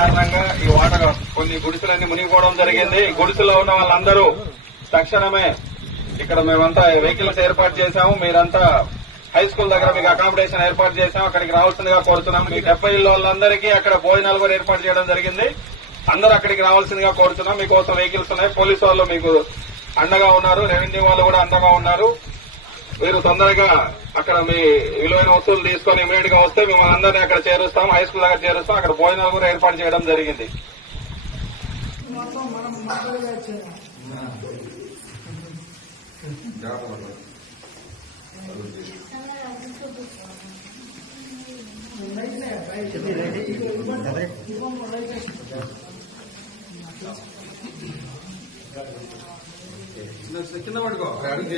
కారణంగా ఈ వాటర్ కొన్ని గుడిసెలన్నీ మునిగిపోవడం జరిగింది. గుడిసెలో ఉన్న వాళ్ళందరూ తక్షణమే ఇక్కడ మేమంతా వెహికల్స్ ఏర్పాటు చేశాము. మీరంతా హై స్కూల్ దగ్గర మీకు అకామిడేషన్ ఏర్పాటు చేశాం, అక్కడికి రావాల్సిందిగా కోరుతున్నాం. మీ 70 ఇళ్ళ వాళ్ళందరికీ అక్కడ భోజనాలు కూడా ఏర్పాటు చేయడం జరిగింది. అందరూ అక్కడికి రావాల్సిందిగా కోరుతున్నాం. మీకోసం వెహికల్స్ ఉన్నాయి, పోలీసు వాళ్ళు మీకు అండగా ఉన్నారు, రెవెన్యూ వాళ్ళు కూడా అండగా ఉన్నారు. మీరు తొందరగా అక్కడ మీ విలువైన వస్తువులు తీసుకొని ఇమీడియట్ గా వస్తే మిమ్మల్ని అందరినీ అక్కడ చేరుస్తాం, హై స్కూల్ దగ్గర చేరుస్తాం. అక్కడ భోజనాలు కూడా ఏర్పాటు చేయడం జరిగింది. కింద పడుకో అడుగు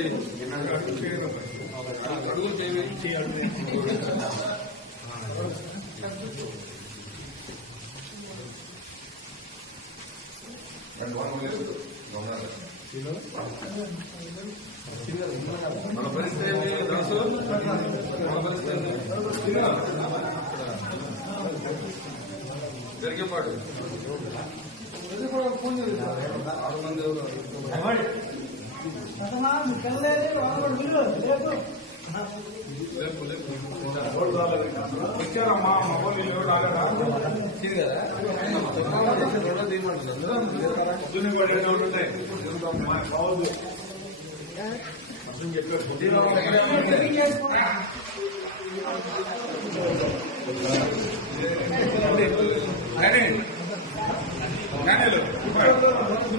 మన పరిస్థితి ఏమి తెలుసు, మన పరిస్థితి జరిగేపాటు ఫోన్ 6 మంది వచ్చారమ్మా మొబైల్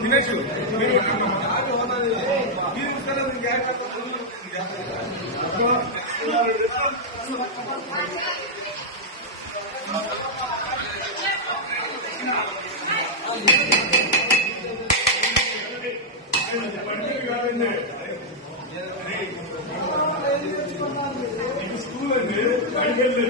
దినేష్ స్కూల్ అండి అడిగేది